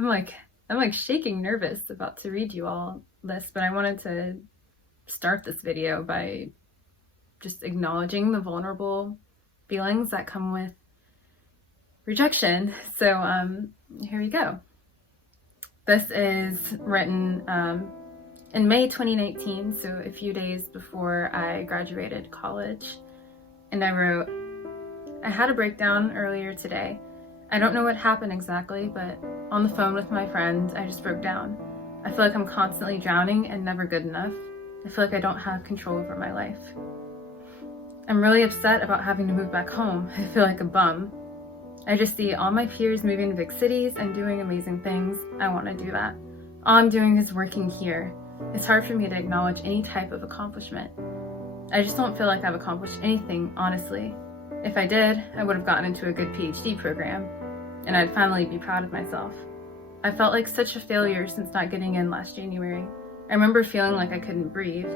I'm like shaking nervous about to read you all this, but I wanted to start this video by just acknowledging the vulnerable feelings that come with rejection. So here we go. This is written in May 2019, so a few days before I graduated college. And I wrote, I had a breakdown earlier today. I don't know what happened exactly, but on the phone with my friend, I just broke down. I feel like I'm constantly drowning and never good enough. I feel like I don't have control over my life. I'm really upset about having to move back home. I feel like a bum. I just see all my peers moving to big cities and doing amazing things. I want to do that. All I'm doing is working here. It's hard for me to acknowledge any type of accomplishment. I just don't feel like I've accomplished anything, honestly. If I did, I would have gotten into a good PhD program, and I'd finally be proud of myself. I felt like such a failure since not getting in last January. I remember feeling like I couldn't breathe.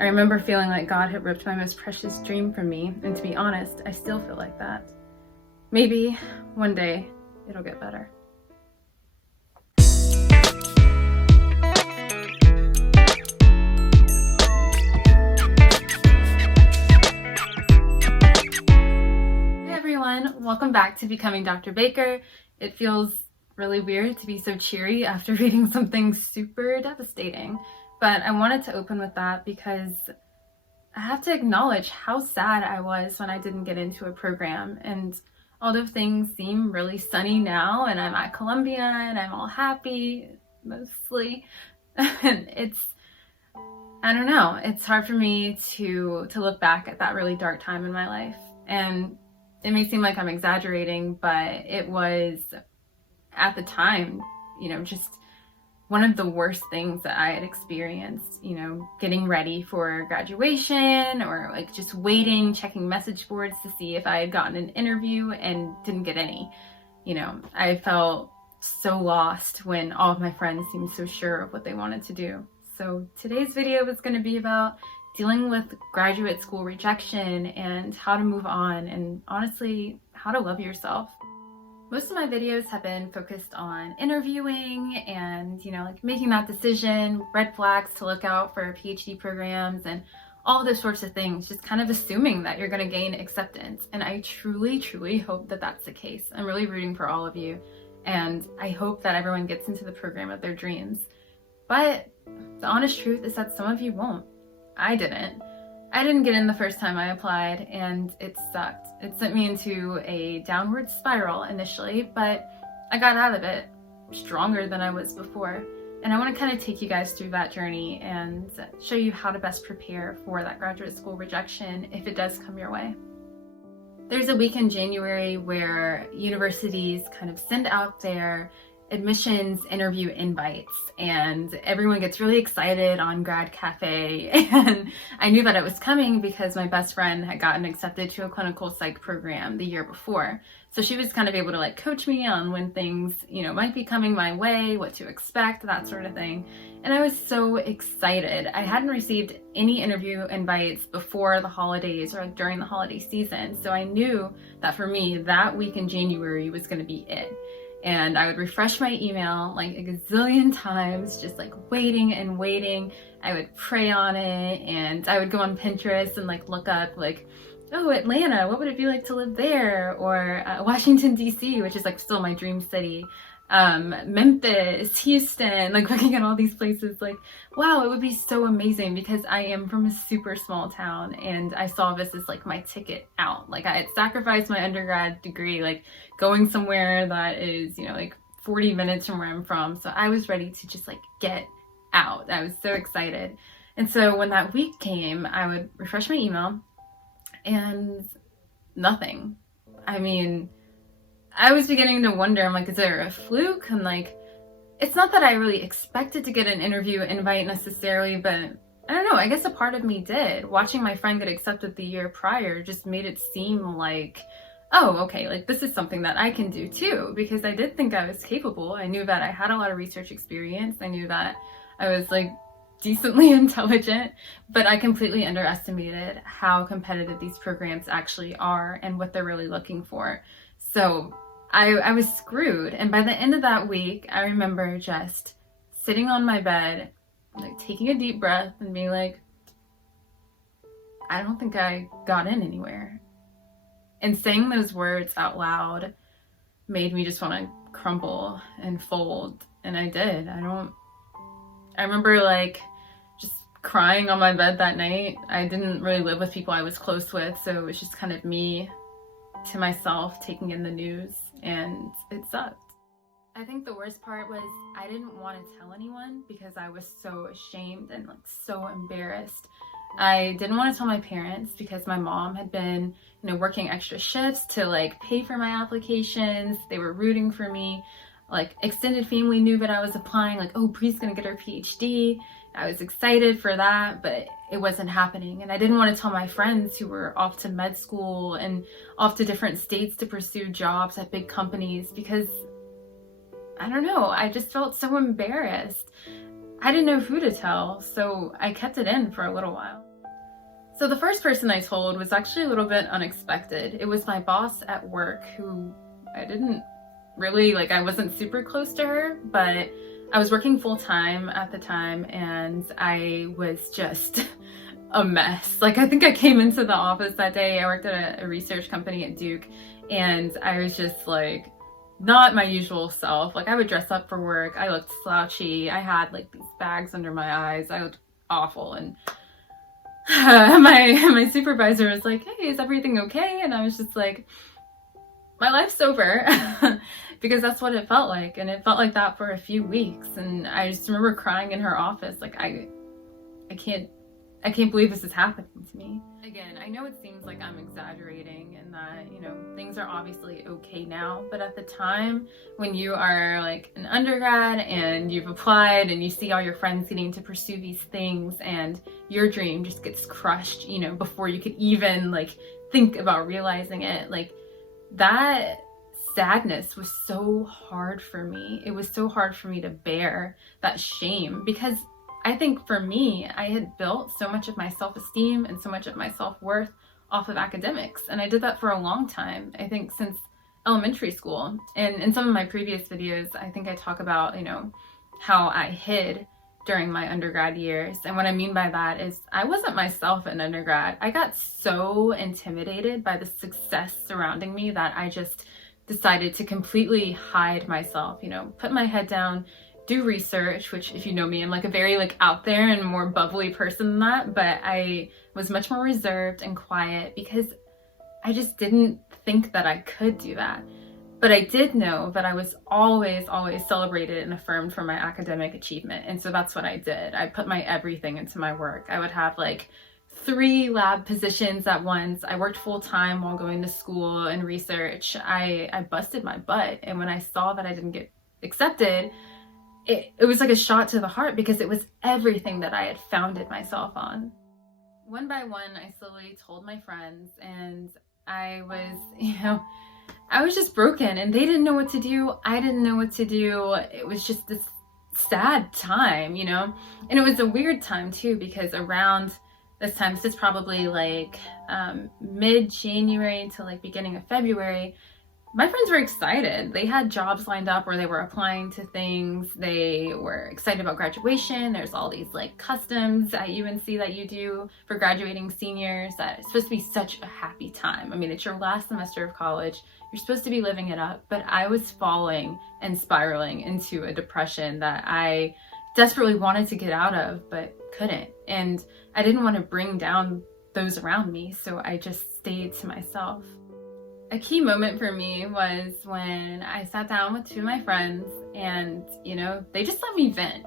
I remember feeling like God had ripped my most precious dream from me, and to be honest, I still feel like that. Maybe one day it'll get better. Hey everyone, welcome back to Becoming Dr. Baker. It feels really weird to be so cheery after reading something super devastating, but I wanted to open with that because I have to acknowledge how sad I was when I didn't get into a program. And although things seem really sunny now and I'm at Columbia and I'm all happy, mostly, and I don't know, it's hard for me to look back at that really dark time in my life. And it may seem like I'm exaggerating, but it was, at the time, just one of the worst things that I had experienced, getting ready for graduation or like just waiting, checking message boards to see if I had gotten an interview and didn't get any. I felt so lost when all of my friends seemed so sure of what they wanted to do. So today's video is going to be about dealing with graduate school rejection and how to move on, and honestly, how to love yourself. Most of my videos have been focused on interviewing and, like making that decision, red flags to look out for PhD programs and all those sorts of things, just kind of assuming that you're going to gain acceptance. And I truly, truly hope that that's the case. I'm really rooting for all of you. And I hope that everyone gets into the program of their dreams. But the honest truth is that some of you won't. I didn't get in the first time I applied, and it sucked. It sent me into a downward spiral initially, but I got out of it stronger than I was before. And I want to kind of take you guys through that journey and show you how to best prepare for that graduate school rejection if it does come your way. There's a week in January where universities kind of send out their admissions interview invites, and everyone gets really excited on Grad Cafe. And I knew that it was coming because my best friend had gotten accepted to a clinical psych program the year before. So she was kind of able to like coach me on when things, might be coming my way, what to expect, that sort of thing. And I was so excited. I hadn't received any interview invites before the holidays or during the holiday season. So I knew that for me, that week in January was going to be it. And I would refresh my email like a gazillion times, just like waiting and waiting. I would pray on it, and I would go on Pinterest and like look up like, oh, Atlanta, what would it be like to live there? Or Washington, D.C., which is like still my dream city. Memphis, Houston, like looking at all these places like, wow, it would be so amazing because I am from a super small town and I saw this as like my ticket out. Like I had sacrificed my undergrad degree, like going somewhere that is, like 40 minutes from where I'm from. So I was ready to just like get out. I was so excited. And so when that week came, I would refresh my email and nothing. I was beginning to wonder, I'm like, is there a fluke? And like, it's not that I really expected to get an interview invite necessarily, but I don't know, I guess a part of me did. Watching my friend get accepted the year prior just made it seem like, oh, okay, like this is something that I can do too, because I did think I was capable. I knew that I had a lot of research experience. I knew that I was like decently intelligent, but I completely underestimated how competitive these programs actually are and what they're really looking for. So I was screwed. And by the end of that week, I remember just sitting on my bed, like taking a deep breath and being like, I don't think I got in anywhere. And saying those words out loud made me just want to crumble and fold. And I did. I remember like just crying on my bed that night. I didn't really live with people I was close with, so it was just kind of me to myself taking in the news, and it sucked. I think the worst part was I didn't want to tell anyone because I was so ashamed and like so embarrassed. I didn't want to tell my parents because my mom had been, working extra shifts to like pay for my applications. They were rooting for me. Like extended family knew that I was applying, like, oh, Bree's gonna get her PhD. I was excited for that, but it wasn't happening. And I didn't want to tell my friends who were off to med school and off to different states to pursue jobs at big companies because, I don't know, I just felt so embarrassed. I didn't know who to tell, so I kept it in for a little while. So the first person I told was actually a little bit unexpected. It was my boss at work, who I didn't really, I wasn't super close to her, but I was working full time at the time and I was just a mess. I think I came into the office that day. I worked at a research company at Duke, and I was just not my usual self. I would dress up for work. I looked slouchy. I had these bags under my eyes. I looked awful. And my supervisor was like, hey, is everything okay? And I was just like, my life's over. Because that's what it felt like. And it felt like that for a few weeks. And I just remember crying in her office. I can't believe this is happening to me. Again, I know it seems like I'm exaggerating and that, things are obviously okay now, but at the time when you are an undergrad and you've applied and you see all your friends getting to pursue these things and your dream just gets crushed, before you could even think about realizing it, that sadness was so hard for me. It was so hard for me to bear that shame because I think for me, I had built so much of my self-esteem and so much of my self-worth off of academics. And I did that for a long time, I think since elementary school. And in some of my previous videos, I think I talk about, how I hid during my undergrad years. And what I mean by that is I wasn't myself in undergrad. I got so intimidated by the success surrounding me that I just decided to completely hide myself, put my head down, do research, which if you know me, I'm a very out there and more bubbly person than that, but I was much more reserved and quiet because I just didn't think that I could do that. But I did know that I was always celebrated and affirmed for my academic achievement. And so that's what I did. I put my everything into my work. I would have 3 lab positions at once. I worked full time while going to school and research. I busted my butt. And when I saw that I didn't get accepted, it was like a shot to the heart because it was everything that I had founded myself on. One by one, I slowly told my friends, and I was just broken and they didn't know what to do. I didn't know what to do. It was just this sad time, and it was a weird time too, because around this time, this is probably mid-January to beginning of February, my friends were excited. They had jobs lined up where they were applying to things. They were excited about graduation. There's all these customs at UNC that you do for graduating seniors that it's supposed to be such a happy time. I mean, it's your last semester of college. You're supposed to be living it up, but I was falling and spiraling into a depression that I desperately wanted to get out of, but couldn't. And I didn't want to bring down those around me, so I just stayed to myself. A key moment for me was when I sat down with 2 of my friends and, they just let me vent.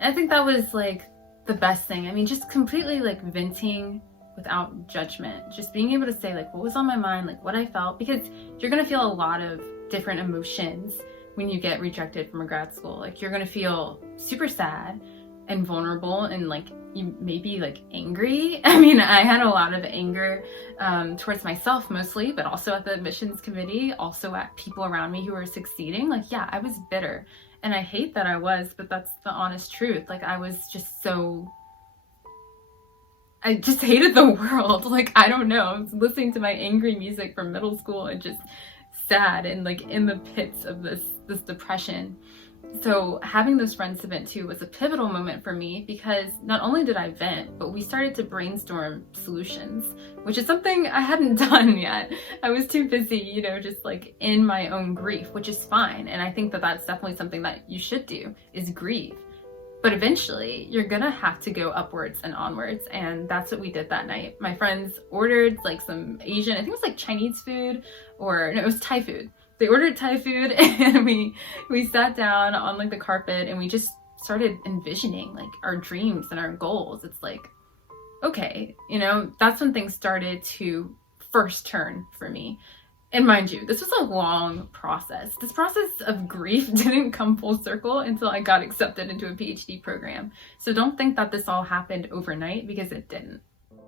And I think that was the best thing. I mean, just completely venting without judgment. Just being able to say what was on my mind, what I felt, because you're going to feel a lot of different emotions when you get rejected from a grad school. You're going to feel super sad and vulnerable and you may be angry. I mean, I had a lot of anger towards myself mostly, but also at the admissions committee, also at people around me who were succeeding. Yeah, I was bitter and I hate that I was, but that's the honest truth. I was just I just hated the world. I don't know. I was listening to my angry music from middle school and just sad and like in the pits of this depression. So having those friends to vent to was a pivotal moment for me, because not only did I vent, but we started to brainstorm solutions, which is something I hadn't done yet. I was too busy, you know, just like in my own grief, which is fine. And I think that that's definitely something that you should do, is grieve. But eventually you're gonna have to go upwards and onwards. And that's what we did that night. My friends ordered like some Asian, I think it was like Chinese food, or no, it was Thai food. They ordered Thai food, and we sat down on like the carpet, and we just started envisioning like our dreams and our goals. It's like, okay, you know, that's when things started to first turn for me. And mind you, this was a long process. This process of grief didn't come full circle until I got accepted into a PhD program. So don't think that this all happened overnight, because it didn't.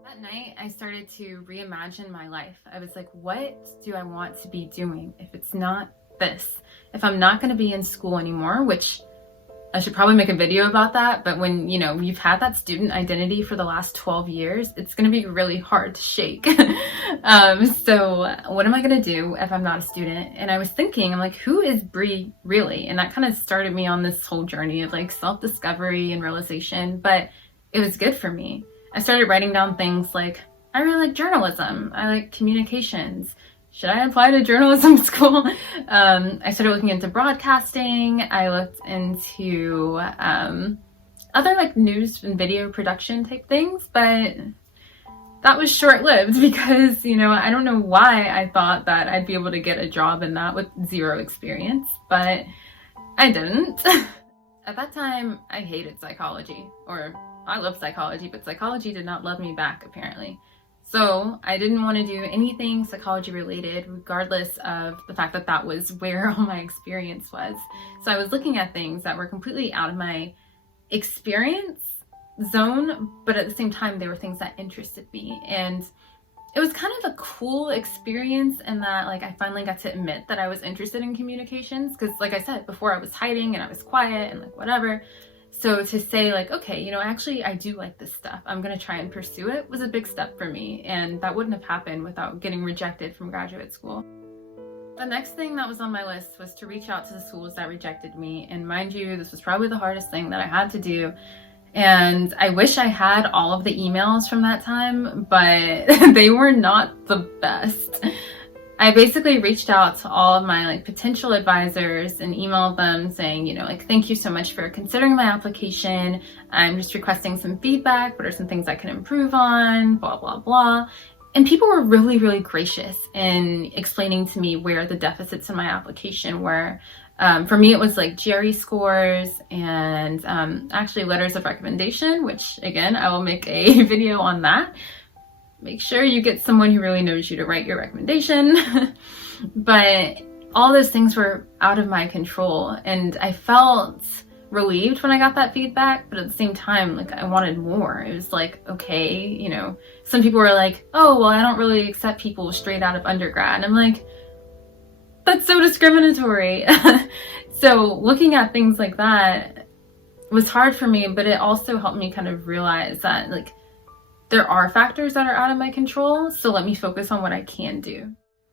That night, I started to reimagine my life. I was like, what do I want to be doing if it's not this? If I'm not going to be in school anymore, which I should probably make a video about that, but when, you know, you've had that student identity for the last 12 years, it's going to be really hard to shake. So what am I going to do if I'm not a student? And I was thinking, I'm like, who is Bree really? And that kind of started me on this whole journey of like self-discovery and realization, but it was good for me. I started writing down things like, I really like journalism. I like communications. Should I apply to journalism school? I started looking into broadcasting. I looked into other like news and video production type things, but that was short-lived, because, you know, I don't know why I thought that I'd be able to get a job in that with zero experience, but I didn't. At that time, I hated psychology, or I love psychology, but psychology did not love me back, apparently. So I didn't want to do anything psychology related, regardless of the fact that that was where all my experience was. So I was looking at things that were completely out of my experience zone, but at the same time, they were things that interested me. And it was kind of a cool experience in that, like, I finally got to admit that I was interested in communications, because like I said before, I was hiding and I was quiet and like whatever. So to say like, okay, you know, actually I do like this stuff, I'm going to try and pursue it, was a big step for me. And that wouldn't have happened without getting rejected from graduate school. The next thing that was on my list was to reach out to the schools that rejected me. And mind you, this was probably the hardest thing that I had to do. And I wish I had all of the emails from that time, but they were not the best. I basically reached out to all of my like potential advisors and emailed them saying, you know, like, thank you so much for considering my application. I'm just requesting some feedback. What are some things I can improve on? Blah, blah, blah. And people were really, really gracious in explaining to me where the deficits in my application were. For me, it was like GRE scores and actually letters of recommendation, which again, I will make a video on that. Make sure you get someone who really knows you to write your recommendation. But all those things were out of my control, and I felt relieved when I got that feedback, but at the same time, like, I wanted more. It was like, okay, you know, some people were like, oh, well, I don't really accept people straight out of undergrad. And I'm like, that's so discriminatory. So looking at things like that was hard for me, but it also helped me kind of realize that, like, there are factors that are out of my control, so let me focus on what I can do.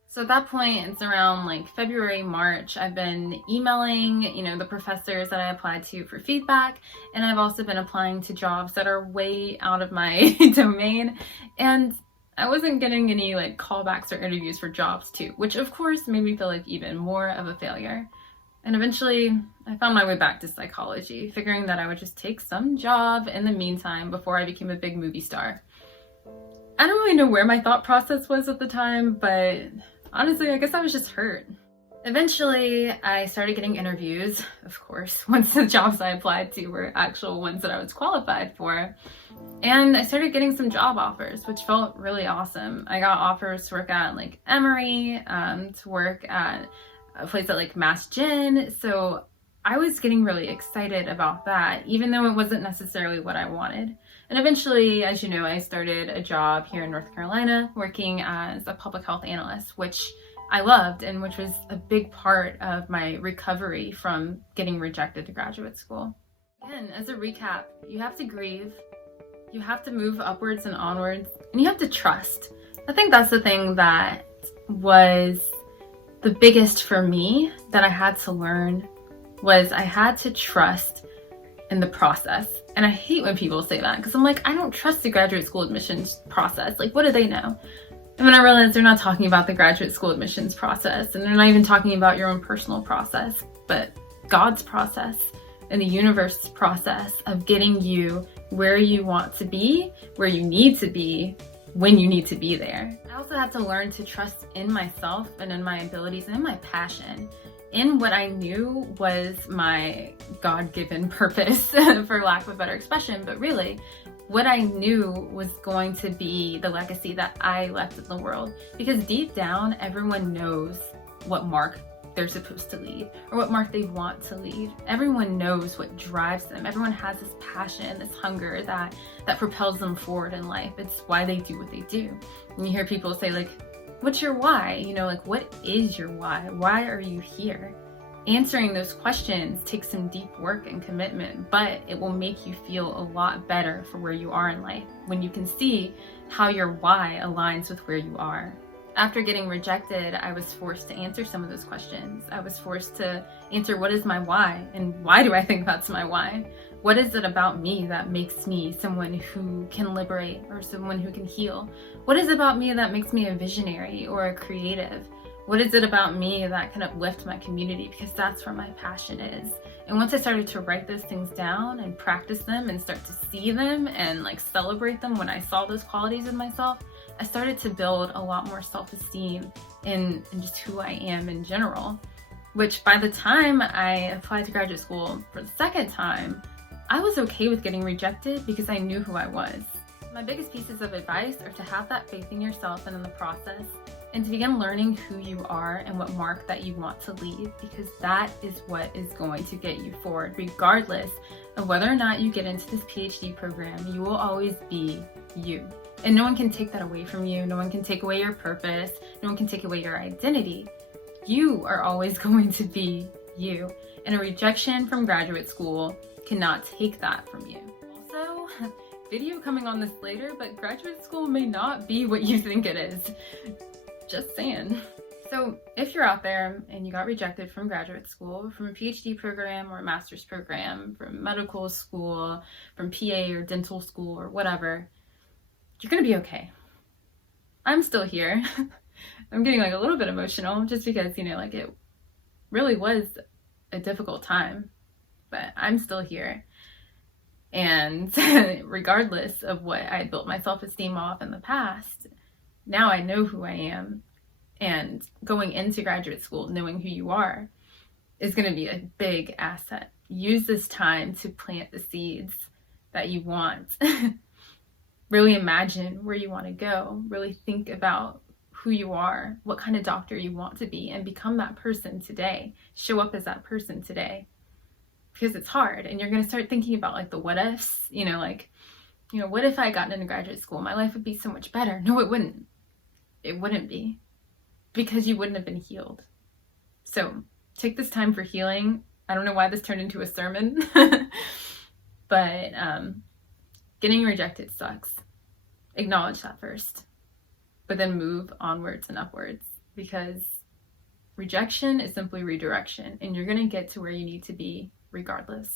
So at that point, it's around like February, March, I've been emailing, you know, the professors that I applied to for feedback, and I've also been applying to jobs that are way out of my domain, and I wasn't getting any like callbacks or interviews for jobs too, which of course made me feel like even more of a failure. And eventually, I found my way back to psychology, figuring that I would just take some job in the meantime before I became a big movie star. I don't really know where my thought process was at the time, but honestly, I guess I was just hurt. Eventually, I started getting interviews, of course, once the jobs I applied to were actual ones that I was qualified for. And I started getting some job offers, which felt really awesome. I got offers to work at like Emory, to work at a place at like Mass Gen. So I was getting really excited about that, even though it wasn't necessarily what I wanted. And eventually, as you know, I started a job here in North Carolina working as a public health analyst, which I loved and which was a big part of my recovery from getting rejected to graduate school. Again, as a recap, you have to grieve, you have to move upwards and onwards, and you have to trust. I think that's the thing that was the biggest for me that I had to learn was I had to trust in the process. And I hate when people say that, because I'm like, I don't trust the graduate school admissions process. Like, what do they know? And then I realized they're not talking about the graduate school admissions process, and they're not even talking about your own personal process, but God's process and the universe's process of getting you where you want to be, where you need to be, when you need to be there. I also had to learn to trust in myself and in my abilities and in my passion, in what I knew was my God-given purpose, for lack of a better expression, but really what I knew was going to be the legacy that I left in the world. Because deep down, everyone knows what mark they're supposed to leave, or what mark they want to leave. Everyone knows what drives them. Everyone has this passion, this hunger that propels them forward in life. It's why they do what they do. And you hear people say, like, what's your why? You know, like, what is your why? Why are you here? Answering those questions takes some deep work and commitment, but it will make you feel a lot better for where you are in life when you can see how your why aligns with where you are. After getting rejected, I was forced to answer some of those questions. I was forced to answer, what is my why? And why do I think that's my why? What is it about me that makes me someone who can liberate or someone who can heal? What is it about me that makes me a visionary or a creative? What is it about me that can uplift my community? Because that's where my passion is. And once I started to write those things down and practice them and start to see them and like celebrate them when I saw those qualities in myself, I started to build a lot more self-esteem in just who I am in general. Which by the time I applied to graduate school for the second time, I was okay with getting rejected because I knew who I was. My biggest pieces of advice are to have that faith in yourself and in the process, and to begin learning who you are and what mark that you want to leave, because that is what is going to get you forward. Regardless of whether or not you get into this PhD program, you will always be you. And no one can take that away from you. No one can take away your purpose. No one can take away your identity. You are always going to be you. And a rejection from graduate school cannot take that from you. Also, video coming on this later, but graduate school may not be what you think it is. Just saying. So if you're out there and you got rejected from graduate school, from a PhD program or a master's program, from medical school, from PA or dental school or whatever, you're gonna be okay. I'm still here. I'm getting like a little bit emotional just because, you know, like it really was a difficult time, but I'm still here. And regardless of what I built my self-esteem off in the past, now I know who I am. And going into graduate school, knowing who you are is going to be a big asset. Use this time to plant the seeds that you want. Really imagine where you want to go. Really think about who you are, what kind of doctor you want to be, and become that person today. Show up as that person today. Because it's hard, and you're going to start thinking about like the what ifs, what if I had gotten into graduate school? My life would be so much better. No, it wouldn't. It wouldn't be, because you wouldn't have been healed. So take this time for healing. I don't know why this turned into a sermon, but getting rejected sucks. Acknowledge that first, but then move onwards and upwards, because rejection is simply redirection, and you're going to get to where you need to be regardless.